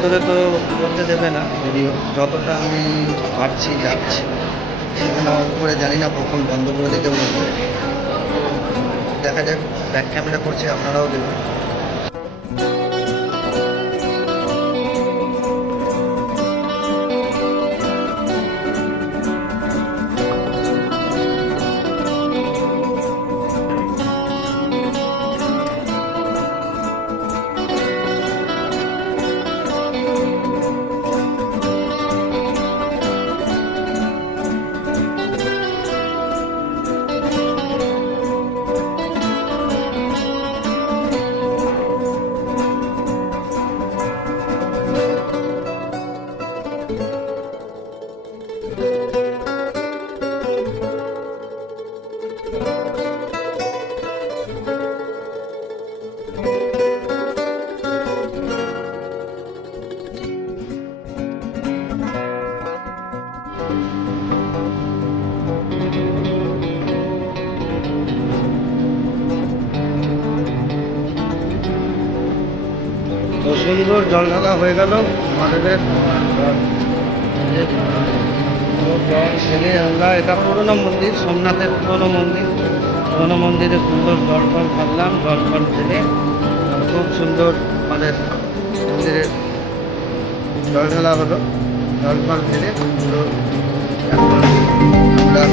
ভেতরে তো করতে দেবে না ভিডিও, যতটা আমি পারছি যাচ্ছি। সেখানে করে জানি না কখন বন্ধ করে দিতে বলবে, দেখা যাক। ব্যাক ক্যামেরা করছে, আপনারাও দেখুন। তো সুন্দর জল ঢালা হয়ে গেল মহাদেবের। জল ঢেলে আমরা, এটা পুরোনো মন্দির, সোমনাথের পুরোনো মন্দির। পুরোনো মন্দিরে সুন্দর জল ফল ঢাললাম, জল ফল ঢেলে খুব সুন্দর আমাদের মন্দিরের জল ঢালা হলো। জল ফল ঢেলে সুন্দর এখন আমরা